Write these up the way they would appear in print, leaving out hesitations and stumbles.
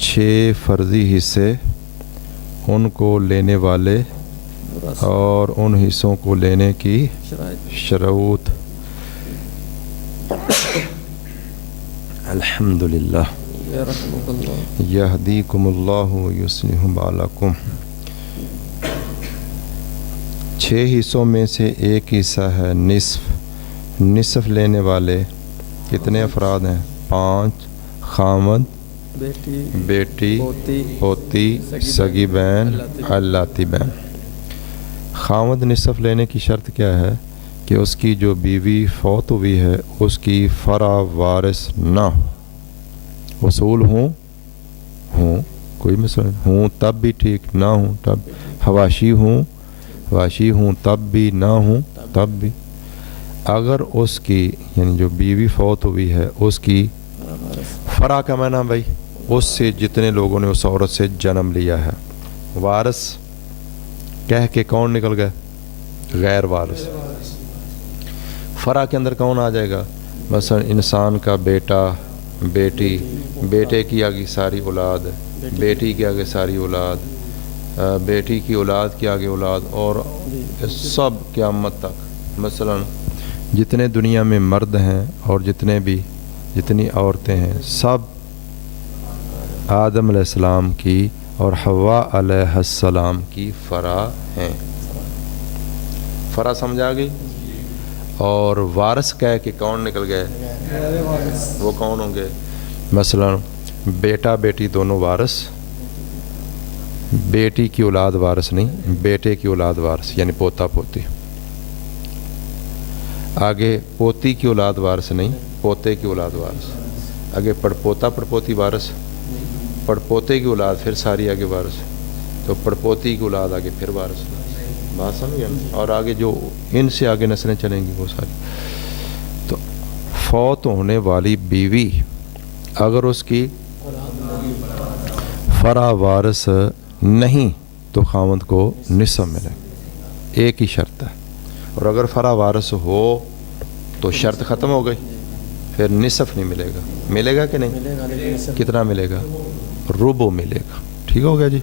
6 فرضی حصے ان کو لینے والے اور ان حصوں کو لینے کی شروط. الحمدللہ. یہدیکم اللہ ویصلح بالکم. 6 حصوں میں سے ایک حصہ ہے نصف. نصف لینے والے کتنے افراد ہیں؟ 5. خامد، بیٹی، پوتی، سگی بہن، الاتی بہن. خامد نصف لینے کی شرط کیا ہے؟ کہ اس کی جو بیوی فوت ہوئی ہے اس کی فرع وارث نہ ہو. اصول ہوں کوئی مسئلہ ہوں تب بھی ٹھیک، نہ ہوں تب. حواشی ہوں تب بھی، نہ ہوں تب بھی. اگر اس کی یعنی جو بیوی فوت ہوئی ہے اس کی فرع کا معنی بھائی اس سے جتنے لوگوں نے اس عورت سے جنم لیا ہے. وارث کہہ کے کون نکل گئے؟ غیر وارث. فرع کے اندر کون آ جائے گا؟ مثلا انسان کا بیٹا، بیٹی، بیٹے کی آگے ساری اولاد، بیٹی کی آگے ساری اولاد، بیٹی کی اولاد کی آگے اولاد، اور سب قیامت تک. مثلا جتنے دنیا میں مرد ہیں اور جتنی عورتیں ہیں سب آدم علیہ السلام کی اور حوا علیہ السلام کی فرع ہیں. فرع سمجھا گئی؟ اور وارث کہہ کہ کون نکل گئے؟ وہ کون ہوں گے؟ مثلا بیٹا بیٹی دونوں وارث، بیٹی کی اولاد وارث نہیں، بیٹے کی اولاد وارث یعنی پوتا پوتی. آگے پوتی کی اولاد وارث نہیں، پوتے کی اولاد وارث. آگے پڑپوتا پڑپوتی وارث، پڑپوتے کی اولاد پھر ساری آگے وارث، تو پڑپوتی کی اولاد آگے پھر وارث. بات سمجھ. اور آگے جو ان سے آگے نسلیں چلیں گی وہ ساری. تو فوت ہونے والی بیوی اگر اس کی فرع وارث نہیں تو خاوند کو نصف ملے. ایک ہی شرط ہے. اور اگر فرع وارث ہو تو شرط ختم ہو گئی، پھر نصف نہیں ملے گا. ملے گا کہ نہیں؟ کتنا ملے گا؟ ربع ملے گا. ٹھیک ہو گیا جی.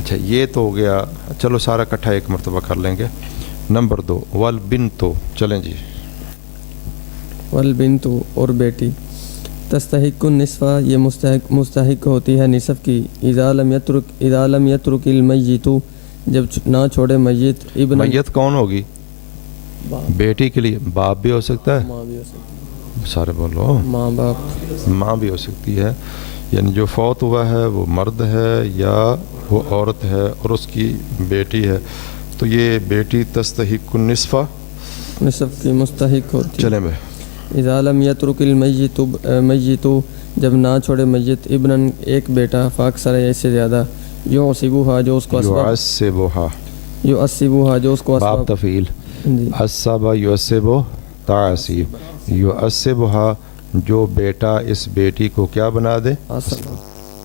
اچھا یہ تو ہو گیا. چلو سارا اکٹھا ایک مرتبہ کر لیں گے. نمبر 2 والبنتو. چلیں جی. والبنتو اور بیٹی تستحق النصف، یہ مستحق ہوتی ہے نصف کی. اذا لم یترک المیت، جب نہ چھوڑے میت. ابن میت کون ہوگی؟ بیٹی کے لیے باپ بھی ہو سکتا ہے. ماں بھی ہو سکتی ہے. سارے بولو. ماں باپ. ماں بھی ہو سکتی ہے. یعنی جو فوت ہوا ہے وہ مرد ہے یا وہ عورت ہے اور اس کی بیٹی ہے، تو یہ بیٹی تستحق النصف، نصف کی مستحق ہوتی ہے. چلیں بھائی. اذا لم یترک المیت، میت جب نہ چھوڑے میت، ابن ایک بیٹا، فاکثر یا اس سے زیادہ، یعصبھا جو اس کو یعصبھا جو اس کو باب تفعیل. جی. عصب یعصب تعصیب. یعصبھا جو بیٹا اس بیٹی کو کیا بنا دے؟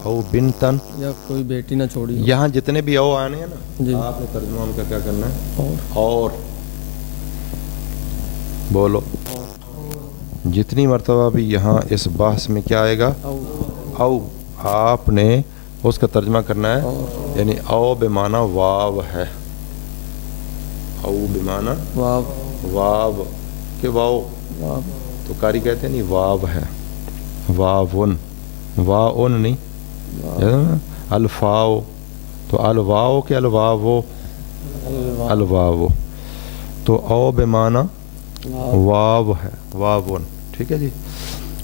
او بنتن، یا کوئی بیٹی نہ چھوڑی. یہاں جتنے بھی او آنے ہیں نا جی. آپ نے ترجمہ ان کا کیا کرنا ہے؟ اور بولو. جتنی مرتبہ بھی یہاں اس بحث میں کیا آئے گا؟ او، آپ نے اس کا ترجمہ کرنا ہے. یعنی او بمعنی واو ہے. او بمعنی واو کہ واو، تو قاری کہتے ہیں نہیں واو ہے. واون، واون نہیں. الفاو، تو الواو کہ الواو، الواو. تو او بمعنی واو ہے، واون. ٹھیک ہے جی.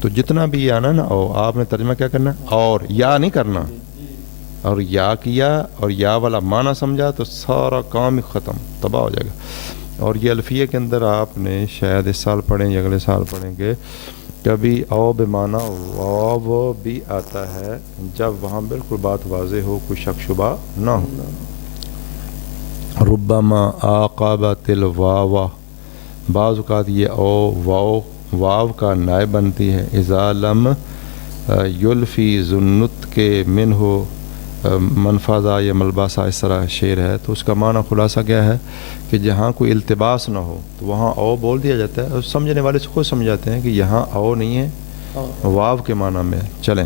تو جتنا بھی آنا نا او، آپ نے ترجمہ کیا کرنا ہے؟ اور یا نہیں کرنا. اور یا کیا اور یا والا معنی سمجھا تو سارا کام ہی ختم، تباہ ہو جائے گا. اور یہ الفیہ کے اندر آپ نے شاید اس سال پڑھیں یا اگلے سال پڑھیں گے، کبھی او بمعنی واو بھی آتا ہے جب وہاں بالکل بات واضح ہو، کوئی شک شبہ نہ ہو. ربما عاقبت الواو، بعض اوقات یہ او واو کا نائب بنتی ہے. اذا لم یلفی ذنت کے منہ منفذہ یا ملباسہ، اس طرح شعر ہے. تو اس کا معنی خلاصہ کیا ہے کہ جہاں کوئی التباس نہ ہو تو وہاں او بول دیا جاتا ہے. اور سمجھنے والے سے خود سمجھاتے ہیں کہ یہاں او نہیں ہے، واو کے معنی میں. چلیں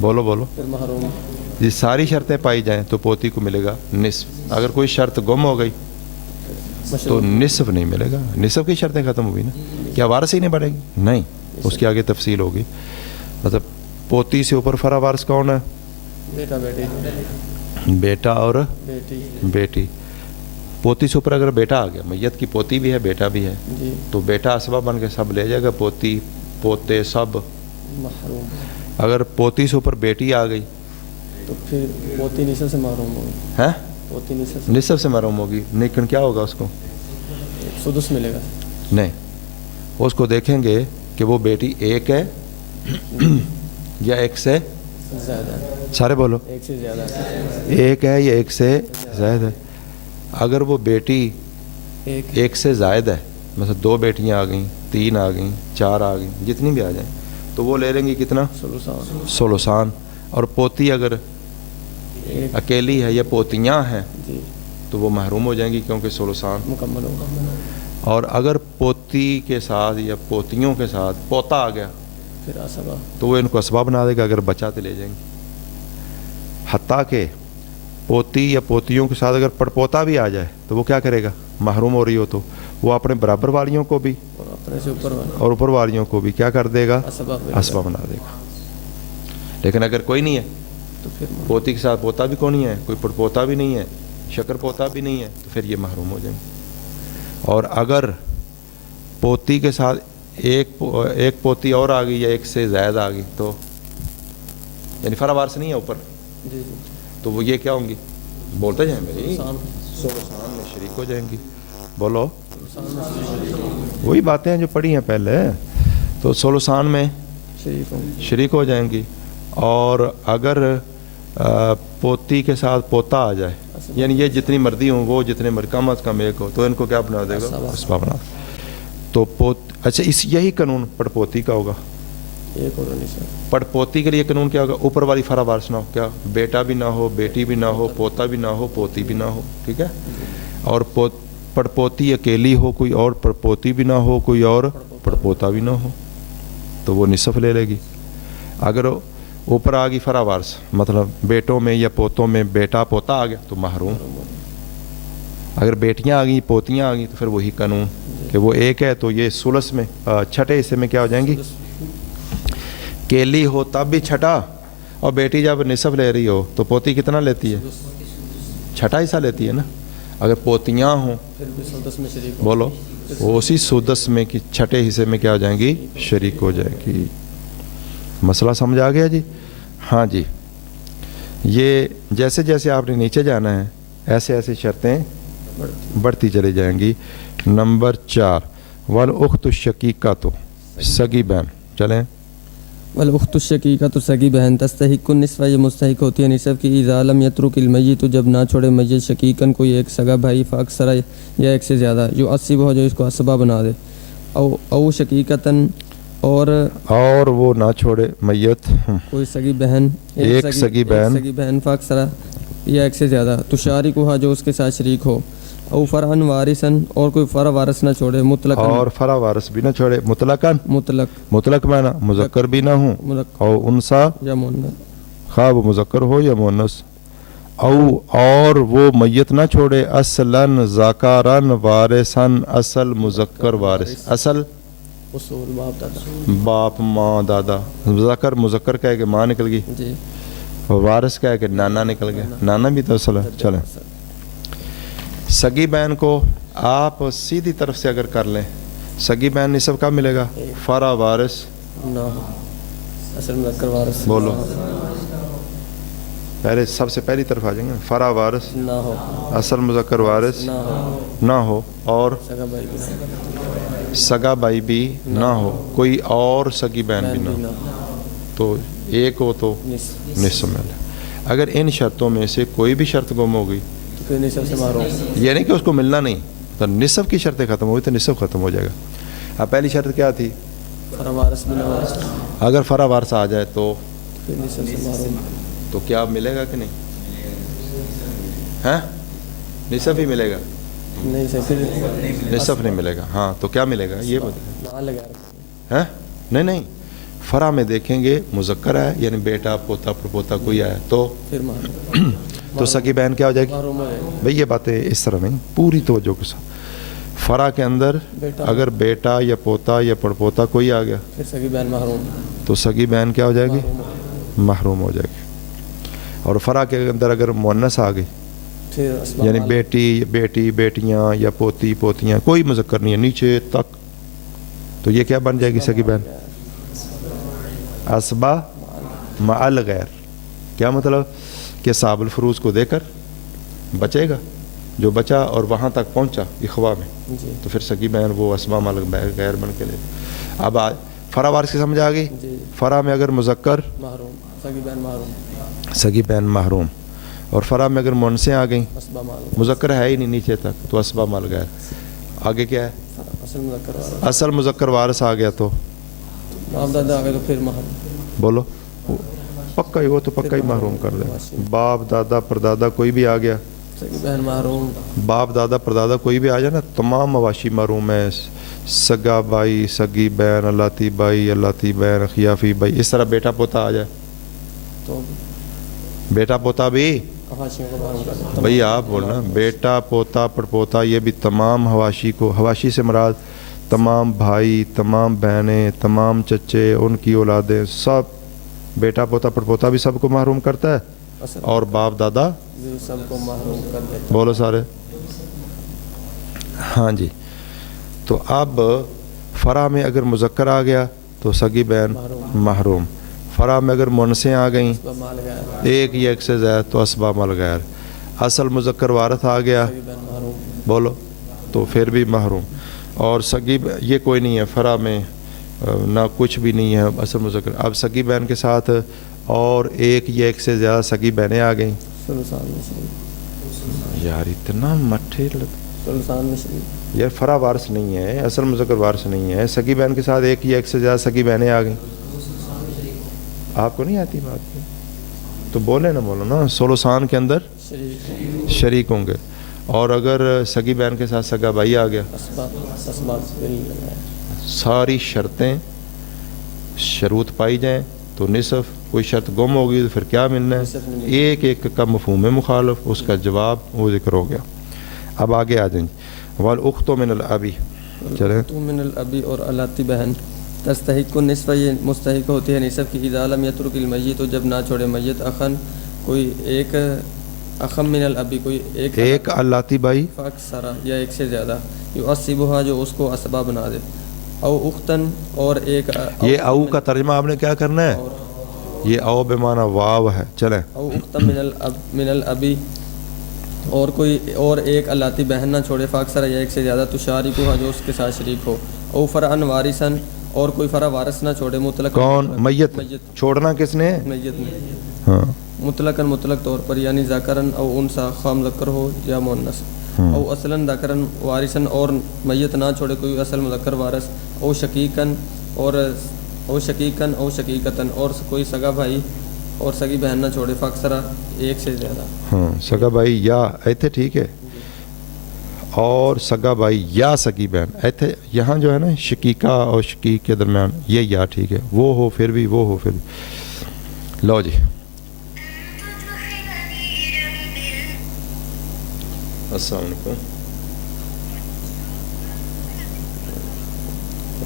بولو بولو. پھر محروم. یہ ساری شرطیں پائی جائیں تو پوتی کو ملے گا نصف. اگر کوئی شرط گم ہو گئی تو نصف نہیں ملے گا. نصف کی شرطیں ختم ہوگی نا. کیا وارث ہی نہیں بڑھے گی؟ نہیں, اس کی آگے تفصیل ہوگی. مطلب پوتی سے اوپر فرا وارث کون ہے؟ بیٹا بیٹی. بیٹا اور بیٹی. بیٹی. پوتی سے اوپر اگر بیٹا آ گیا, میت کی پوتی بھی ہے بیٹا بھی ہے, جی تو بیٹا اسباب بن کے سب لے جائے گا, پوتی پوتے سب محروم. اگر پوتی سے اوپر بیٹی آ گئی تو پھر پوتی نصف سے محروم ہوگی. ہیں پوتی نصف سے نصف سے محروم ہوگی. لیکن کیا ہوگا اس کو؟ سدس ملے گا. نہیں, اس کو دیکھیں گے کہ وہ بیٹی ایک ہے یا ایک سے زیادہ. سارے بولو, ایک سے زیادہ. ایک ہے یا ایک سے زائد ہے. اگر وہ بیٹی ایک سے زائد ہے, مثلا 2 بیٹیاں آ گئیں, 3 آ گئیں, 4 آ گئیں, جتنی بھی آ جائیں, تو وہ لے لیں گی کتنا؟ سلوسان. اور پوتی اگر اکیلی ہے یا پوتیاں ہیں جی تو وہ محروم ہو جائیں گی, کیونکہ سلوسان مکمل ہوگا. اور اگر پوتی کے ساتھ یا پوتیوں کے ساتھ پوتا آ گیا پھر اسبا تو وہ ان کو اسباب بنا دے گا, اگر بچہ تو لے جائیں گے. حتیٰ کہ پوتی یا پوتیوں کے ساتھ اگر پڑپوتا بھی آ جائے تو وہ کیا کرے گا؟ محروم ہو رہی ہو تو وہ اپنے برابر والیوں کو بھی اور اپنے سے اوپر والا اور اوپر والیوں کو بھی کیا کر دے گا؟ اسباب اسباب بنا دے گا. لیکن اگر کوئی نہیں ہے, تو پھر پوتی کے ساتھ پوتا بھی کوئی نہیں ہے, کوئی پڑپوتا بھی نہیں ہے, شکر پوتا بھی نہیں ہے, تو پھر یہ محروم ہو جائیں گے. اور اگر پوتی کے ساتھ ایک پوتی اور آ گئی یا ایک سے زائد آ گئی, تو یعنی فرا وارث نہیں ہے اوپر, جی جی تو وہ یہ کیا ہوں گی؟ بولتے جائیں میری سلوسان میں شریک ہو جائیں گی. بولو, وہی باتیں ہیں جو پڑھی ہیں پہلے. تو سلوسان میں شریک ہو جائیں گی. اور اگر پوتی کے ساتھ پوتا آ جائے, یعنی یہ جتنی مرضی ہوں, وہ جتنے مرضی, کم از کم ایک ہو, تو ان کو کیا بنا دے گا؟ اسباب بنا. تو اچھا, یہی قانون پڑپوتی کا ہوگا. ایک اور نصف. پڑپوتی کے لیے قانون کیا ہوگا؟ اوپر والی فرا وارث نہ ہو. کیا؟ بیٹا بھی نہ ہو, بیٹی بھی نہ ہو, پوتا بھی نہ ہو, پوتی بھی نہ ہو. ٹھیک ہے. اور پڑپوتی اکیلی ہو, کوئی اور پڑپوتی بھی نہ ہو, کوئی اور پڑپوتا بھی نہ ہو, تو وہ نصف لے لے گی. اگر اوپر آ گئی فرا وارث, مطلب بیٹوں میں یا پوتوں میں بیٹا پوتا آ گیا تو محروم. اگر بیٹیاں آ گئیں, پوتیاں آ گئیں, تو پھر وہی قانون کہ وہ ایک ہے تو یہ ثلث میں چھٹے حصے میں کیا ہو جائیں گی؟ کیلی ہو تب بھی چھٹا, اور بیٹی جب نصف لے رہی ہو تو پوتی کتنا لیتی ہے؟ چھٹا حصہ لیتی ہے نا. اگر پوتیاں ہوں, پھر بھی سدس میں شریک بولو, وہ اسی سدس میں کہ چھٹے حصے میں کیا ہو جائیں گی؟ شریک ہو جائیں گی. مسئلہ سمجھ آ گیا جی؟ ہاں جی. یہ جیسے جیسے آپ نے نیچے جانا ہے ایسے ایسے شرطیں بڑھتی چلی جائیں گی. نمبر 4 والاخت الشقیقۃ, سگی بہن. چلیں. والاخت الشقیقۃ, تو سگی بہن, تستحق النصف, یہ مستحق ہوتی ہے نصف کی, اذا لم یترک المیت, تو جب نہ چھوڑے میت شقیقاً کوئی ایک سگا بھائی, فاکثر یا ایک سے زیادہ, جو اسبہ ہو, جو اس کو اسبہ بنا دے, او شقیقتاً, اور وہ نہ چھوڑے میت کوئی سگی بہن, ایک سگی بہن فاکثر یا ایک سے زیادہ, تشارکھا, جو اس کے ساتھ شریک ہو, او فرعن وارثاً, اور کوئی فرع وارث نہ چھوڑے, مطلقاً, اور فرع وارث بھی نہ چھوڑے, مطلق معنی مذکر بھی نہ ہوں, او انسا یا مؤنث, خواہ وہ مذکر ہو یا مؤنث, اور وہ میت نہ چھوڑے اصلاً ذکرًا وارثاً, اصل مذکر وارث, اصل اصول باپ دادا, باپ ماں دادا, ذکر مذکر کہہ کے ماں نکل گئی, جی, وارث کہہ کے نانا نکل گیا, نانا بھی تو اصل ہے. چلیں. سگی بہن کو آپ سیدھی طرف سے اگر کر لیں, سگی بہن نصف کب ملے گا؟ فرع وارث نہ ہو, اصل مذکر وارث, بولو, پہلے سب سے پہلی طرف آ جائیں گے. فرع وارث نہ ہو, اصل مذکر وارث نہ ہو, اور سگا بھائی بھی نہ ہو, کوئی اور سگی بہن بھی نہ ہو, تو ایک ہو تو نصف ملے. اگر ان شرطوں میں سے کوئی بھی شرط گم ہو گئی تو پھر نصف سے محروم, یہ نہیں کہ اس کو ملنا نہیں, تو نصف کی شرطیں ختم ہوئی تو نصف ختم ہو جائے گا. اب پہلی شرط کیا تھی؟ فرع وارث بھی نہ ہو, اگر فرع وارث آ جائے تو پھر نصف سے محروم, تو کیا ملے گا کہ نہیں؟ ہاں, نصف ہی ملے گا, نہیں سے پھر نصف نہیں ملے گا. ہاں, تو کیا ملے گا یہ بتائیں. نہ لگا, ہاں, نہیں, فرا میں دیکھیں گے مذکر ہے یعنی بیٹا پوتا پڑپوتا کوئی ہے تو پھر محروم تو سگی بہن کیا ہو جائے گی؟ محروم ہو جائے گا. بھئی یہ باتیں اس طرح نہیں، پوری توجہ کے ساتھ. فرا کے اندر بیٹا اگر بیٹا یا پوتا یا پڑپوتا کوئی آ گیا پھر سگی بہن محروم تو سگی بہن کیا ہو جائے گی؟ محروم ہو جائے گا. محروم ہو جائے گی. اور فرا کے اندر اگر مؤنث آ گئی پھر اسباب یعنی مال. بیٹی بیٹیاں یا پوتی پوتیاں کوئی مذکر نہیں ہے نیچے تک تو یہ کیا بن جائے گی سگی بہن؟ اسبا مع غیر. کیا مطلب کہ صاحب الفروز کو دے کر بچے گا، جو بچا اور وہاں تک پہنچا اخوا میں جی تو پھر سگی بہن وہ اسبا مع غیر بن کے لے. اب فرا وارث کی سمجھ آ گئی؟ جی فرا میں اگر مذکر محروم سگی بہن محروم سگی بہن محروم، اور فرا میں اگر مؤنثیں آ گئیں اسباب مال مذکر ہے ہی نہیں نیچے تک تو اسبا مع غیر. آگے کیا ہے؟ اصل مذکر وارث اصل مذکر وارث آ گیا تو باپ دادا آ گئے تو پھر محروم. بولو پکا ہی وہ تو پکا ہی محروم کر دے. باپ دادا پردادا کوئی بھی آ گیا، سگی بہن محروم. باپ دادا پردادا کوئی بھی آ جائے نا تمام مواشی محروم ہے. سگا بھائی سگی بہن الاتی بھائی الاتی بہن خیافی بھائی اس طرح بیٹا پوتا آ جائے تو بیٹا پوتا بھی حواشیوں کو محروم کر دیتا. بھئی آپ بولنا بیٹا پوتا پڑپوتا یہ بھی تمام حواشی کو، حواشی سے مراد تمام بھائی تمام بہنیں تمام چچے ان کی اولادیں سب بیٹا پوتا پڑپوتا بھی سب کو محروم کرتا ہے اصل اور باپ دادا بھی سب کو محروم کر دیتا. بولو سارے. ہاں جی. تو اب فرا میں اگر مذکر آ گیا تو سگی بہن محروم، فرا میں اگر مؤنثیں آ گئیں اسباب مال غیر ایک یا ایک سے زائد تو اسباب مع غیر. اصل مذکر وارث آ گیا سگی بہن محروم. بولو تو پھر بھی محروم. اور سگی یہ کوئی نہیں ہے فرا میں نہ کچھ بھی نہیں ہے اصل مذکر. اب سگی بہن کے ساتھ اور ایک یا ایک سے زیادہ سگی بہنیں آ گئیں سلسان میں شریک یار اتنا مٹھے سلسان میں شریک یار فرا وارث نہیں ہے اصل مذکر وارث نہیں ہے. سگی بہن کے ساتھ ایک یا ایک سے زیادہ سگی بہنیں آ گئیں. آپ کو نہیں آتی بات تو بولے نا بولو نا. سولوسان کے اندر شریک شریک ہوں گے. اور اگر سگی بہن کے ساتھ سگا بھائی آ گیا اسباب ساری شرطیں شروط پائی جائیں تو نصف، کوئی شرط گم ہوگی تو پھر کیا ملنا ہے؟ ایک ایک کا مفہوم مخالف اس کا جواب وہ ذکر ہو گیا. اب آگے آ جائیں. والاخت من الابی چلیں تو من الابی اور الاتی بہن تستحق النصف یہ مستحق ہوتی ہے نصف کی اذا لم یترک المیت تو جب نہ چھوڑے میت اخن کوئی ایک اخم من الابی کوئی ایک الاتی بھائی فاکثر یا ایک سے زیادہ یعصبها جو اس کو اسباب بنا دے او اختن اور ایک یہ او کا ترجمہ آپ نے کیا کرنا ہے؟ یہ او بمعنی واو ہے. چلیں او اختن من الابی اور کوئی اور ایک الاتی بہن نہ چھوڑے فاکثر یا ایک سے زیادہ تشارکها جو اس کے ساتھ شریک ہو. او فرعن وارثن اور کوئی فرع وارث نہ چھوڑے مطلق کون؟ میت چھوڑنا کس نے؟ میت میں ہاں مطلق طور پر یعنی ذکرن او انثى خواہ مذکر ہو یا مؤنث. او اصلاً ذکرن وارثن اور میت نہ چھوڑے کوئی اصل مذکر وارث. او شقیقن او شقیقتن اور کوئی سگا بھائی اور سگی بہن نہ چھوڑے فاکثر ایک سے زیادہ. ہاں سگا بھائی یا ایتھے ٹھیک ہے اور سگا بھائی یا سگی بہن ایتھے یہاں جو ہے نا شقیقہ اور شقیق کے درمیان یہ یا ٹھیک ہے وہ ہو پھر بھی وہ ہو پھر بھی. لو جی السلام علیکم.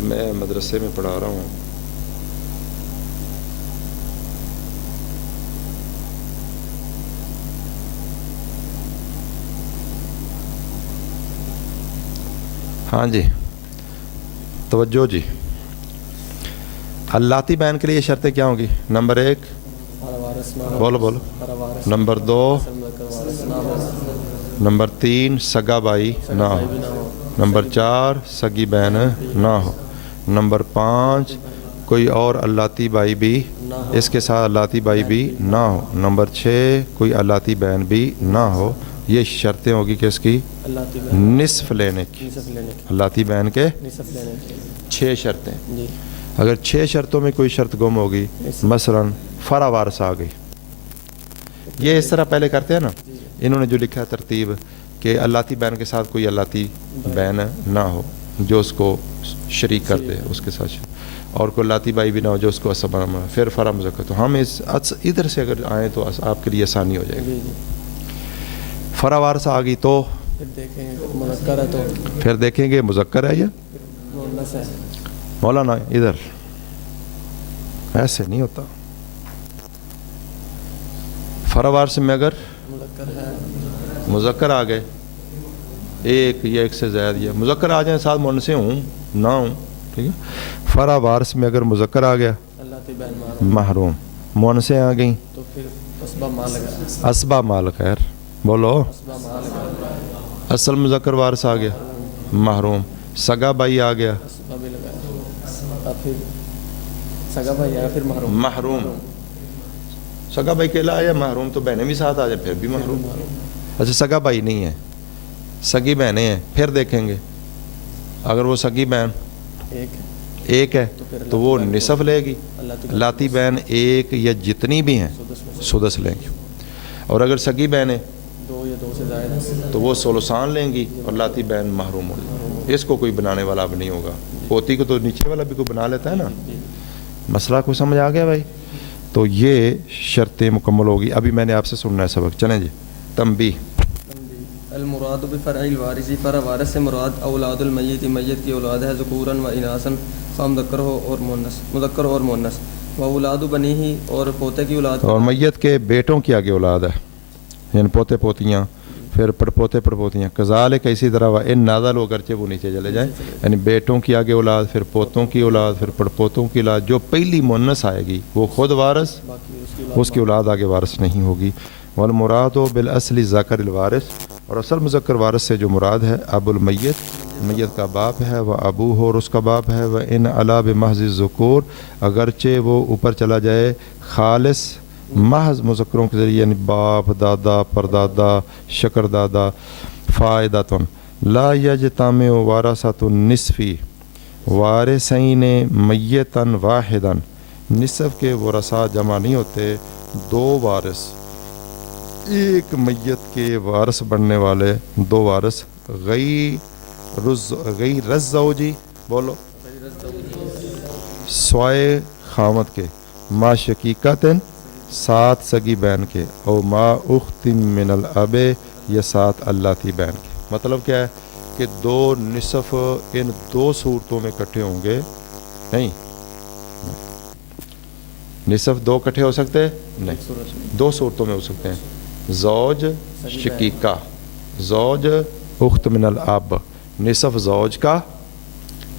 میں مدرسے میں پڑھا رہا ہوں. ہاں جی توجہ جی. الاتی بہن کے لیے شرطیں کیا ہوں گی؟ نمبر 1 بولو نمبر 2 نمبر 3 سگا بھائی نہ ہو. نمبر 4 سگی بہن نہ ہو. نمبر 5 کوئی اور الاتی بھائی بھی اس کے ساتھ الاتی بھائی بھی نہ ہو. نمبر 6 کوئی الاتی بہن بھی نہ ہو. یہ شرطیں ہوگی کس کی؟ نصف لینے کی. الاتی بہن کے 6 شرطیں. اگر 6 شرطوں میں کوئی شرط گم ہوگی مثلا فرع وارث آ گئی. یہ اس طرح پہلے کرتے ہیں نا انہوں نے جو لکھا ہے ترتیب کہ الاتی بہن کے ساتھ کوئی الاتی بہن نہ ہو جو اس کو شریک کر دے اس کے ساتھ. اور کوئی لاتی بائی بھی نہ ہو جو اس کو اسب بنا، پھر فرا مذکر. تو ہم اس ادھر سے اگر آئیں تو آپ کے لیے آسانی ہو جائے گی. جی جی. فرا وارث آ گئی تو پھر دیکھیں گے مذکر ہے تو پھر دیکھیں گے مذکر ہے یا مؤنث ہے. مولانا ادھر ایسے نہیں ہوتا. فرا وارث میں اگر مذکر ہے مذکر آ گئے ایک یا ایک سے زائد یا مذکر آ جائیں ساتھ مؤنث ہوں نہ ہوں، ٹھیک ہے. فرا وارث میں اگر مذکر آ گیا اللہ تی بہن محروم محروم، مؤنثیں آ گئیں تو پھر اسباب مال لگا. اسبا مال خیر. بولو اسباب مال لگا. اصل مذکر وارث آ گیا محروم، سگا بھائی آ گیا اسباب بھی لگا. اب پھر سگا بھائی آیا پھر محروم. محروم، سگا بھائی اکیلا آیا محروم تو بہنیں بھی ساتھ آ جائیں پھر بھی محروم. اچھا سگا بھائی نہیں ہے، سگی بہنیں ہیں، پھر دیکھیں گے اگر وہ سگی بہن ایک ہے تو وہ نصف لے گی. لاتی بہن ایک یا جتنی بھی ہیں سدس لیں گی، اور اگر سگی بہنیں دو یا دو سے زائد تو وہ سولسان لیں گی اور لاتی بہن محروم ہوگی. اس کو کوئی بنانے والا اب نہیں ہوگا. پوتی کو تو نیچے والا بھی کوئی بنا لیتا ہے نا. مسئلہ کو سمجھ آ گیا بھائی؟ تو یہ شرطیں مکمل ہوگی. ابھی میں نے آپ سے سننا ہے سبق. چلیں جی. تنبیہ المراد بفرع الوارث، فرع وارث سے مراد اولاد المیت، میت کی اولاد ہے، ذکوراً و اناثاً، خواہ مذکر ہو اور مؤنث، مذکر اور مؤنث. و اولاد بنیہ، اور پوتے کی اولاد، اور میت کے بیٹوں کی آگے اولاد ہے، یعنی پوتے پوتیاں، پھر پڑپوتے پڑپوتیاں. کذالک اسی طرح و ان نازل ہو گرچہ وہ نیچے چلے جائیں، یعنی بیٹوں کی آگے اولاد، پھر پوتوں کی اولاد، پھر پڑپوتوں کی اولاد. جو پہلی مؤنث آئے گی وہ خود وارث، باقی اس کی اولاد آگے وارث نہیں ہوگی. والمراد بالاصل ذکر الوارث، اور اصل مذکر وارث سے جو مراد ہے ابو المیت، میت کا باپ ہے، وہ ابو ہو اور اس کا باپ ہے. وہ ان علا بمحض الذکور، اگرچہ وہ اوپر چلا جائے خالص محض مذکروں کے ذریعے، یعنی باپ، دادا، پردادا، شکر دادا. فائدۃ لا یجتمع ورثۃ النصف وارثین میتا واحدا، نصف کے ورثاء جمع نہیں ہوتے دو وارث، ایک میت کے وارث بننے والے دو وارث. غیر الزوجی، بولو سوائے خامد کے، ما شقیقتن سات سگی بہن کے، او ما اخت من الاب، یا سات اللہ تی بہن کے. مطلب کیا ہے کہ دو نصف ان دو صورتوں میں اکٹھے ہوں گے نہیں. نصف دو اکٹھے ہو سکتے نہیں، دو صورتوں میں ہو سکتے ہیں. زوج شقیقہ، زوج اخت من الاب، نصف زوج کا،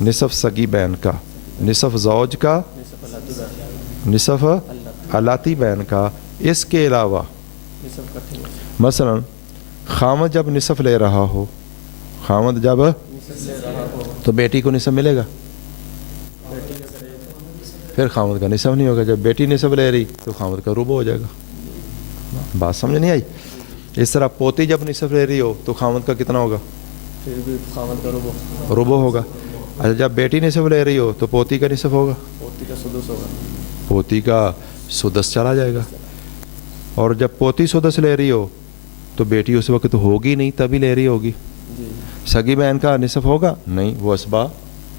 نصف سگی بہن کا، نصف زوج کا، نصف علاتی بہن کا. اس کے علاوہ مثلا خامد جب نصف لے رہا ہو، خامد جب تو بیٹی کو نصف ملے گا، پھر خامد کا نصف نہیں ہوگا. جب بیٹی نصف لے رہی تو خامد کا ربع ہو جائے گا. بات سمجھ نہیں آئی؟ اس طرح پوتی جب نصف لے رہی ہو تو خامد کا کتنا ہوگا؟ پھر بھی خامد کا ربع ہوگا. اچھا جب بیٹی نصف لے رہی ہو تو پوتی کا نصف ہوگا، پوتی کا سدس ہوگا، پوتی کا سدس چلا جائے گا. اور جب پوتی سدس لے رہی ہو تو بیٹی اس وقت ہوگی نہیں، تبھی لے رہی ہوگی. سگی بہن کا نصف ہوگا نہیں، وہ اسبا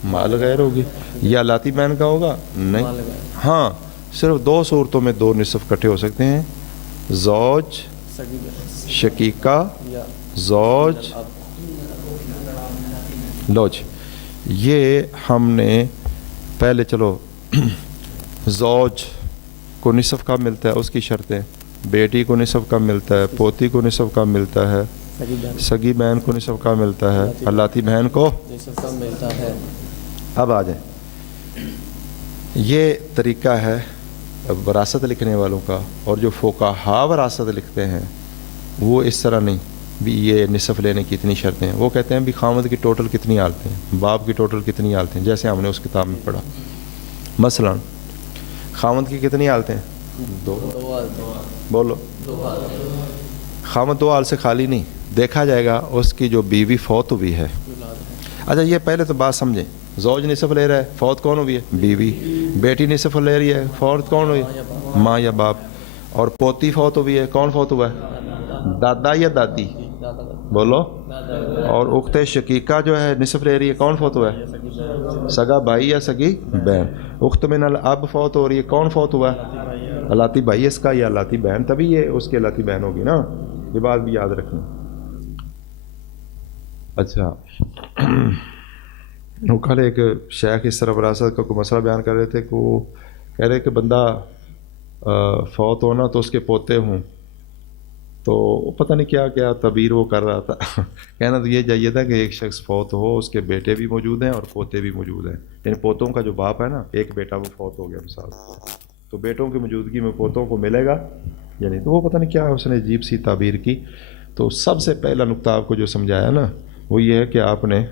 مال غیر ہوگی. یا لاتی بہن کا ہوگا نہیں. ہاں صرف دو صورتوں میں دو نصف کٹھے ہو سکتے ہیں، زوج شقیقہ، زوج لوج. یہ ہم نے پہلے چلو زوج کو نصف کب ملتا ہے اس کی شرطیں، بیٹی کو نصف کب ملتا ہے، پوتی کو نصف کب ملتا ہے، سگی بہن کو نصف کب ملتا ہے، علاتی بہن کو نصف کب ملتا ہے. اب آ جائیں. یہ طریقہ ہے وراثت لکھنے والوں کا، اور جو فقہا وراثت لکھتے ہیں وہ اس طرح نہیں بھی یہ نصف لینے کی اتنی شرطیں ہیں. وہ کہتے ہیں بھی خامد کی ٹوٹل کتنی حالتیں ہیں، باپ کی ٹوٹل کتنی حالتیں ہیں، جیسے ہم نے اس کتاب میں پڑھا. مثلا خامد کی کتنی حالتیں ہیں؟ دو. بولو خامد دو حال سے خالی نہیں، دیکھا جائے گا اس کی جو بیوی فوت ہوئی ہے. اچھا یہ پہلے تو بات سمجھیں، زوج نصف لے رہا ہے، فوت کون ہوئی ہے؟ بیوی. بیٹی نصف لے رہی ہے، فوت کون ہوئی؟ ماں یا باپ. اور پوتی فوت ہوئی ہے، کون فوت ہوا ہے؟ دادا یا دادی؟ بولو. اور اخت شقیقہ جو ہے نصف لے رہی ہے, کون فوت ہوا ہے؟ سگا بھائی یا سگی بہن. اخت من الاب فوت ہو رہی ہے, کون فوت ہوا ہے؟ الاتی بھائی اس کا یا الاتی بہن, تبھی یہ اس کی الاتی بہن ہوگی نا. یہ بات بھی یاد رکھیں. اچھا, وہ کل ایک شیخ اس طرح وراثت کا کوئی مسئلہ بیان کر رہے تھے کہ وہ کہہ رہے کہ بندہ فوت ہونا تو اس کے پوتے ہوں, تو پتہ نہیں کیا کیا تعبیر وہ کر رہا تھا. کہنا تو یہ چاہیے تھا کہ ایک شخص فوت ہو, اس کے بیٹے بھی موجود ہیں اور پوتے بھی موجود ہیں. یعنی پوتوں کا جو باپ ہے نا, ایک بیٹا وہ فوت ہو گیا مثال, تو بیٹوں کی موجودگی میں پوتوں کو ملے گا. یعنی تو وہ پتہ نہیں کیا اس نے عجیب سی تعبیر کی. تو سب سے پہلا نقطہ آپ کو جو سمجھایا نا وہ یہ ہے کہ آپ نے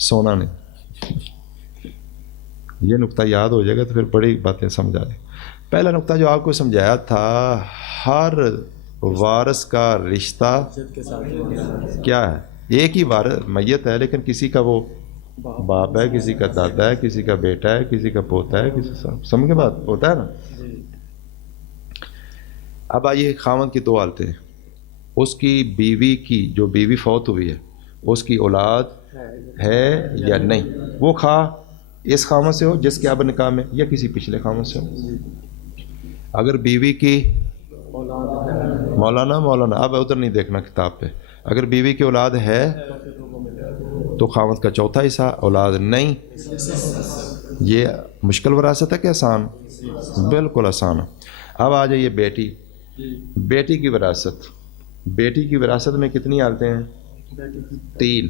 سونا نہیں. یہ نقطہ یاد ہو جائے گا تو پھر بڑی باتیں سمجھا دیں. پہلا نقطہ جو آپ کو سمجھایا تھا, ہر وارث کا رشتہ کیا ہے؟ ایک ہی وارث میت ہے, لیکن کسی کا وہ باپ ہے, کسی کا دادا ہے, کسی کا بیٹا ہے, کسی کا پوتا ہے, کسی سمجھ کے بات ہوتا ہے نا. اب آئیے خاوند کی دو حالتیں. اس کی بیوی کی, جو بیوی فوت ہوئی ہے, اس کی اولاد ہے یا نہیں, وہ خواہ اس خاوند سے ہو جس کے اب نکاح میں, یا کسی پچھلے خاوند سے ہو. اگر بیوی کی مولانا اب ادھر نہیں دیکھنا کتاب پہ, اگر بیوی کی اولاد ہے تو خاوند کا چوتھا حصہ, اولاد نہیں. یہ مشکل وراثت ہے کہ آسان؟ بالکل آسان. اب آ جائیے بیٹی کی وراثت. بیٹی کی وراثت میں کتنی حالتیں ہیں؟ 3.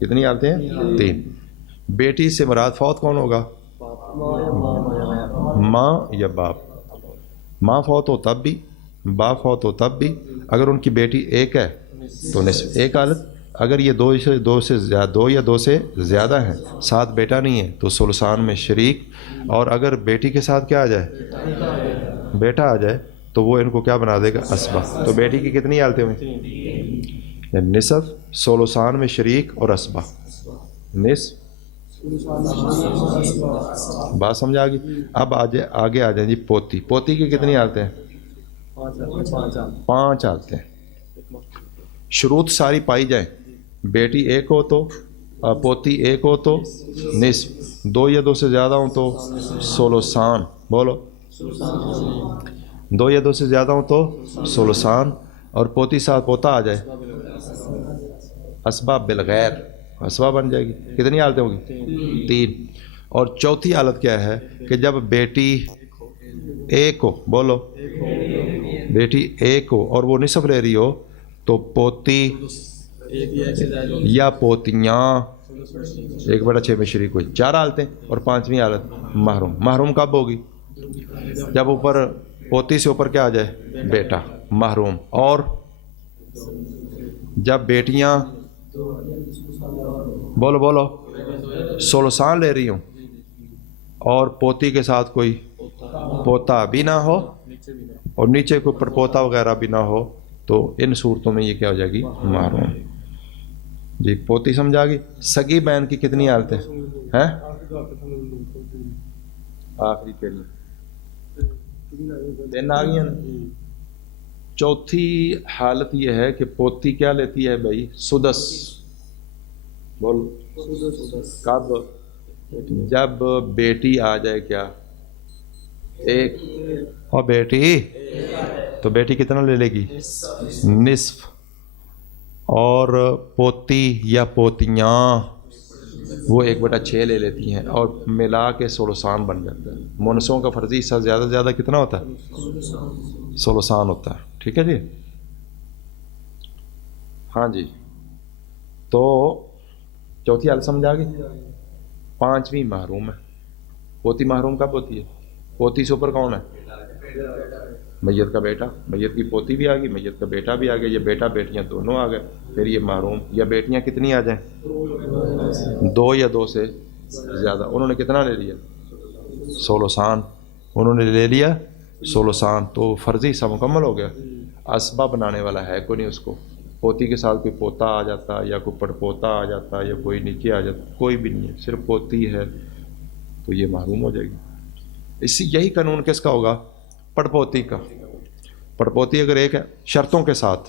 کتنی حالتیں ہیں؟ 3. بیٹی سے مراد فوت کون ہوگا؟ ماں یا باپ. ماں فوت ہو تب بھی, باپ فوت ہو تب بھی. اگر ان کی بیٹی ایک ہے تو نصف ایک حالت. اگر یہ دو یا دو سے زیادہ ہیں, ساتھ بیٹا نہیں ہے, تو ثلثان میں شریک. اور اگر بیٹی کے ساتھ کیا آ جائے؟ بیٹا آ جائے, تو وہ ان کو کیا بنا دے گا؟ اسبا. تو بیٹی کی کتنی حالتیں ہوئیں؟ نصف, ثلثان میں شریک اور اسبا. نصف, بات سمجھ آ گئی. اب آگے آ جائیں جی پوتی کی کتنی حالتیں ہیں؟ 5 حالتیں. شروط ساری پائی جائیں. بیٹی ایک ہو تو, پوتی ایک ہو تو نصف, 2 یا 2 سے زیادہ ہوں تو ثلثان. بولو, 2 یا 2 سے زیادہ ہوں تو ثلثان. اور پوتی ساتھ پوتا آ جائے, اسباب بالغیر, اسباب بن جائے گی. کتنی حالتیں ہوگی؟ 3. اور چوتھی حالت کیا ہے کہ جب بیٹی ایک ہو, بولو, بیٹی ایک ہو اور وہ نصف لے رہی ہو, تو پوتی یا پوتیاں 1/6 میں شریک ہوئی. 4 حالتیں. اور 5ویں حالت محروم. محروم کب ہوگی؟ جب اوپر پوتی سے اوپر کیا آ جائے؟ بیٹا, محروم. اور جب بیٹیاں بولو ثلثان لے رہی ہوں اور پوتی کے ساتھ کوئی پوتا بھی نہ ہو اور نیچے کوئی پڑپوتا وغیرہ بھی نہ ہو, تو ان صورتوں میں یہ کیا ہو جائے گی؟ محروم. جی پوتی سمجھا گی. سگی بہن کی کتنی حالتیں ہیں؟ آخری کے لیے 3 آ گئی ہیں. چوتھی حالت یہ ہے کہ پوتی کیا لیتی ہے بھائی؟ سدس. بول, کب؟ جب بیٹی آ جائے کیا؟ ایک. اور بیٹی, تو بیٹی کتنا لے لے گی؟ نصف. اور پوتی یا پوتیاں وہ 1/6 لے لیتی ہیں اور ملا کے ثلثان بن جاتا ہے. مونسوں کا فرضی حصہ زیادہ سے زیادہ کتنا ہوتا ہے؟ ثلثان ہوتا ہے. ٹھیک ہے جی. ہاں جی, تو چوتھی حالت سمجھ آ گئی. 5ویں محروم ہے. پوتی محروم کب ہوتی ہے؟ پوتی سے اوپر کون ہے؟ میت کا بیٹا. میت کی پوتی بھی آ گئی, میت کا بیٹا بھی آ گیا, یہ بیٹا بیٹیاں دونوں آ گئے. پھر یہ محروم. یا بیٹیاں کتنی آ جائیں؟ 2 یا 2 سے زیادہ. انہوں نے کتنا لے لیا؟ ثلثان. انہوں نے لے لیا ثلثان, تو فرضی حصہ مکمل ہو گیا. اسبا بنانے والا ہے کوئی نہیں اس کو. پوتی کے ساتھ کوئی پوتا آ جاتا, یا کوئی پڑپوتا آ جاتا, یا کوئی نیچے آ جاتا, کوئی بھی نہیں ہے, صرف پوتی ہے, تو یہ محروم ہو جائے گی. یہی قانون کس کا ہوگا؟ پڑپوتی کا. پڑپوتی اگر ایک ہے, شرطوں کے ساتھ,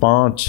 5।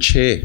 6।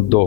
2,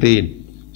3,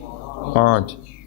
5,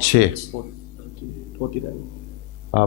6,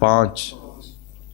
5,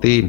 3,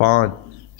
5,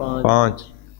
5,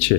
6।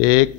1,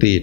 3।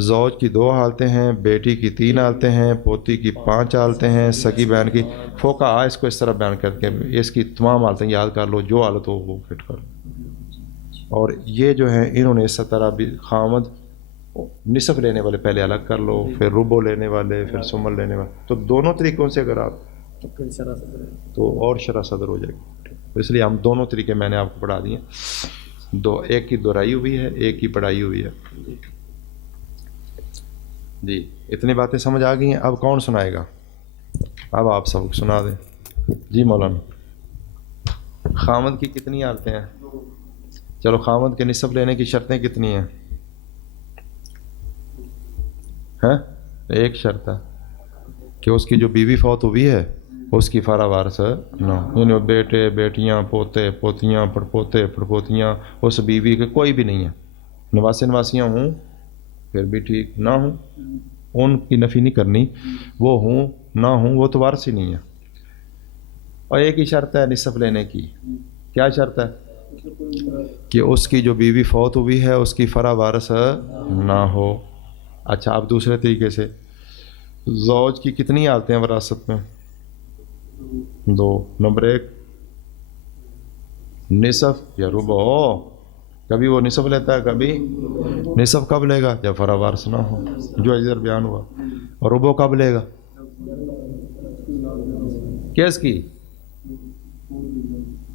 زوج کی 2 حالتیں ہیں، بیٹی کی 3 حالتیں ہیں، پوتی کی 5 حالتیں ہیں، سگی بہن کی فوقہ اس کو اس طرح بیان کر کے اس کی تمام حالتیں یاد کر لو، جو حالت ہو وہ فٹ کر لو۔ اور یہ جو ہیں انہوں نے اس طرح بھی خامد نصف لینے والے پہلے الگ کر لو، پھر ربو لینے والے، پھر سمن لینے والے، تو دونوں طریقوں سے اگر آپ تو اور شرح صدر ہو جائے گی۔ تو اس لیے ہم دونوں طریقے میں نے آپ کو پڑھا دیے، ایک کی دہرائی ہوئی ہے، ایک کی پڑھائی ہوئی ہے۔ جی اتنی باتیں سمجھ آ گئی ہیں، اب کون سنائے گا؟ اب آپ سب سنا دیں۔ جی مولانا، خامد کی کتنی حالتیں ہیں؟ چلو خامد کے نصف لینے کی شرطیں کتنی ہیں؟ ایک شرط ہے کہ اس کی جو بیوی فوت ہوئی ہے اس کی فرا وارث نہ ہو، یعنی بیٹے بیٹیاں پوتے پوتیاں پڑپوتے پڑپوتیاں اس بیوی کے کوئی بھی نہیں ہیں، نواسے نواسیاں ہوں پھر بھی ٹھیک، نہ ہوں ان کی نفی نہیں کرنی، وہ ہوں نہ ہوں وہ تو وارث ہی نہیں ہے۔ اور ایک ہی شرط ہے نصف لینے کی، کیا شرط ہے؟ کہ اس کی جو بیوی فوت ہوئی ہے اس کی فرا وارث نہ ہو۔ اچھا اب دوسرے طریقے سے، زوج کی کتنی حالتیں ہیں وراثت میں؟ 2۔ نمبر 1 نصف یا ربع، کبھی وہ نصف لیتا ہے کبھی نصف کب لے گا؟ جب فرا وارث نہ ہو، جو ادھر بیان ہوا۔ اور ربع کب لے گا؟ کس کی؟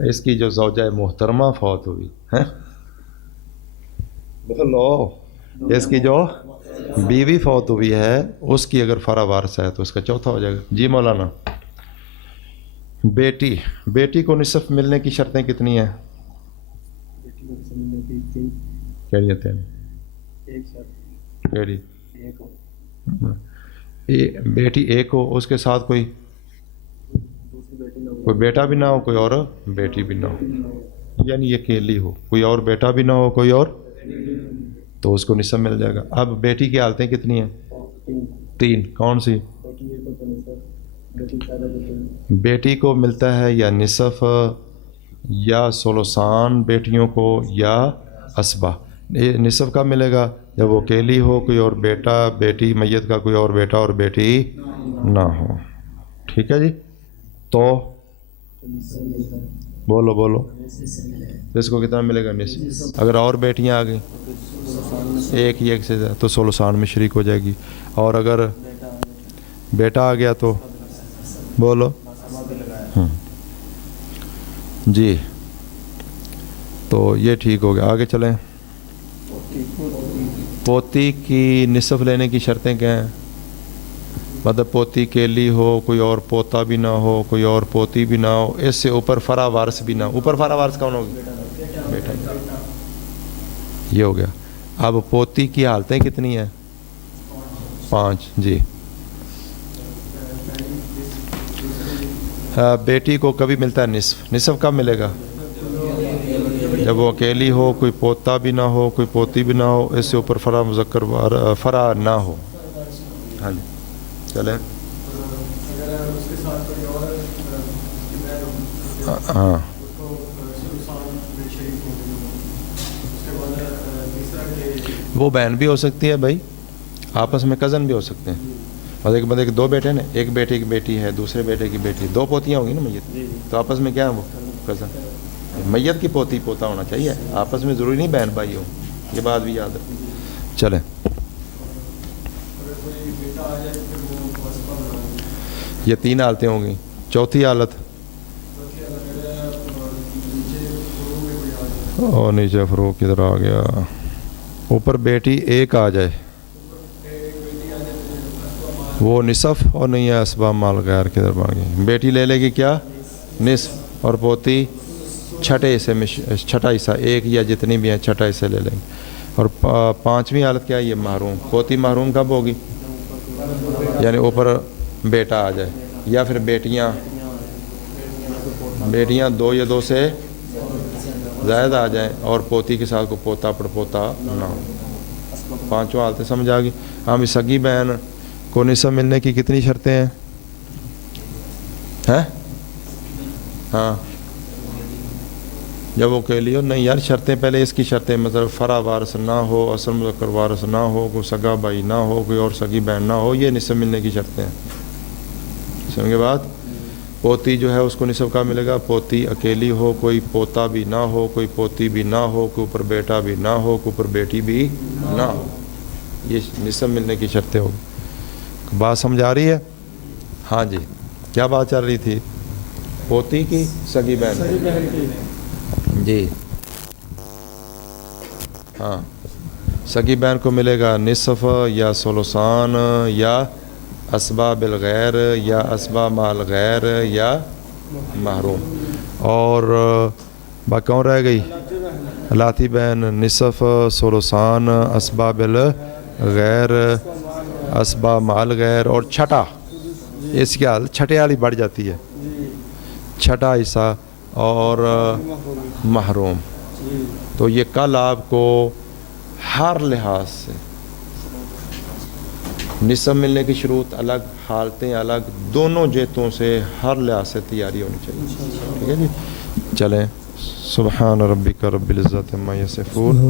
اس کی جو زوجہ محترمہ فوت ہوئی ہے، بولو، اس کی جو بیوی فوت ہوئی ہے اس کی اگر فرا وارث ہے تو اس کا چوتھا ہو جائے گا۔ جی مولانا، بیٹی کو نصف ملنے کی شرطیں کتنی ہیں؟ کہڑی؟ بیٹی ایک ہو، اس کے ساتھ کوئی بیٹا بھی نہ ہو، کوئی اور بیٹی بھی نہ ہو، یعنی یہ اکیلی ہو، کوئی اور بیٹا بھی نہ ہو کوئی اور، تو اس کو نصف مل جائے گا۔ اب بیٹی کی حالتیں کتنی ہیں؟ 3۔ کون سی؟ بیٹی کو ملتا ہے یا نصف یا ثلثان بیٹیوں کو یا اسبہ۔ نصف کب ملے گا؟ جب وہ اکیلی ہو، کوئی اور بیٹا بیٹی میت کا کوئی اور بیٹا اور بیٹی نہ ہو۔ ٹھیک ہے جی، تو بولو اس کو کتنا ملے گا؟ نصف۔ اگر اور بیٹیاں آ گئیں ایک سے زیادہ تو ثلثان میں شریک ہو جائے گی، اور اگر بیٹا آ گیا تو بولو جی، تو یہ ٹھیک ہو گیا۔ آگے چلیں، پوتی کی نصف لینے کی شرطیں کیا ہیں؟ مطلب پوتی اکیلی ہو، کوئی اور پوتا بھی نہ ہو، کوئی اور پوتی بھی نہ ہو، اس سے اوپر فرا وارث بھی نہ ہو۔ اوپر فرا وارث کون ہوگی؟ بیٹا۔ یہ ہو گیا۔ اب پوتی کی حالتیں کتنی ہیں؟ 5۔ جی، بیٹی کو کبھی ملتا ہے نصف کب ملے گا؟ جب وہ اکیلی ہو، کوئی پوتا بھی نہ ہو، کوئی پوتی بھی نہ ہو، اس سے اوپر فرا مذکر فرا نہ ہو۔ ہاں جی چلیں، ہاں وہ بہن بھی ہو سکتی ہے بھائی، آپس میں کزن بھی ہو سکتے ہیں۔ اور ایک بندے کے 2 بیٹے ہیں، ایک بیٹے کی بیٹی ہے، دوسرے بیٹے کی بیٹی، 2 پوتیاں ہوں گی نا میت، تو آپس میں کیا ہے وہ کزن۔ میت کی پوتی پوتا ہونا چاہیے، آپس میں ضروری نہیں بہن بھائی ہو، یہ بات بھی یاد رکھیں۔ چلیں، یہ 3 حالتیں ہوں گی۔ چوتھی حالت اور نیچے فروغ کدھر آ گیا؟ اوپر بیٹی ایک آ جائے، وہ نصف، اور نہیں ہے اسباب مال غیر کدھر بن گئی، بیٹی لے لے گی کیا؟ نصف، اور پوتی چھٹے حصے میں، چھٹا حصہ، ایک یا جتنی بھی ہیں چھٹا حصہ لے لیں گے۔ اور 5ویں حالت کیا ہے؟ یہ محروم۔ پوتی محروم کب ہوگی؟ یعنی اوپر بیٹا آ جائے، یا پھر بیٹیاں 2 یا 2 سے زائد آ جائیں، اور پوتی کے ساتھ کو پوتا پڑپوتا نہ ہو۔ 5 حالتیں سمجھ آ گئی۔ ہم سگی بہن کو نصف ملنے کی کتنی شرطیں ہیں؟ ہاں جب وہ کہہ لیو نہیں یار شرطیں پہلے اس کی شرطیں مطلب فرع وارث نہ ہو، اصل مذکر وارث نہ ہو، کوئی سگا بھائی نہ ہو، کوئی اور سگی بہن نہ ہو، یہ نصف ملنے کی شرطیں ہیں. سمجھ گئے بات؟ پوتی جو ہے اس کو نصف کا ملے گا، پوتی اکیلی ہو، کوئی پوتا بھی نہ ہو، کوئی پوتی بھی نہ ہو، کوئی اوپر بیٹا بھی نہ ہو، کوئی اوپر بیٹی بھی نہ ہو. یہ نصف ملنے کی شرطیں ہوگی. بات سمجھ آ رہی ہے؟ ہاں جی. کیا بات چل رہی تھی؟ پوتی کی سگی بہن جی ہاں سگی بہن کو ملے گا نصف یا ثلثان یا اسباب الغیر یا اسباب مال غیر یا محروم. اور باقی کون رہ گئی؟ لاتی بہن نصف، ثلثان، اسباب الغیر، اسباب مال غیر اور چھٹا. اس کی حالت چھٹے والی بڑھ جاتی ہے، چھٹا حصہ اور محروم. تو یہ کل آپ کو ہر لحاظ سے نصف ملنے کی شروط الگ، حالتیں الگ، دونوں جہتوں سے ہر لحاظ سے تیاری ہونی چاہیے. ٹھیک ہے جی. چلیں. سبحان ربک رب العزت عما یصفون.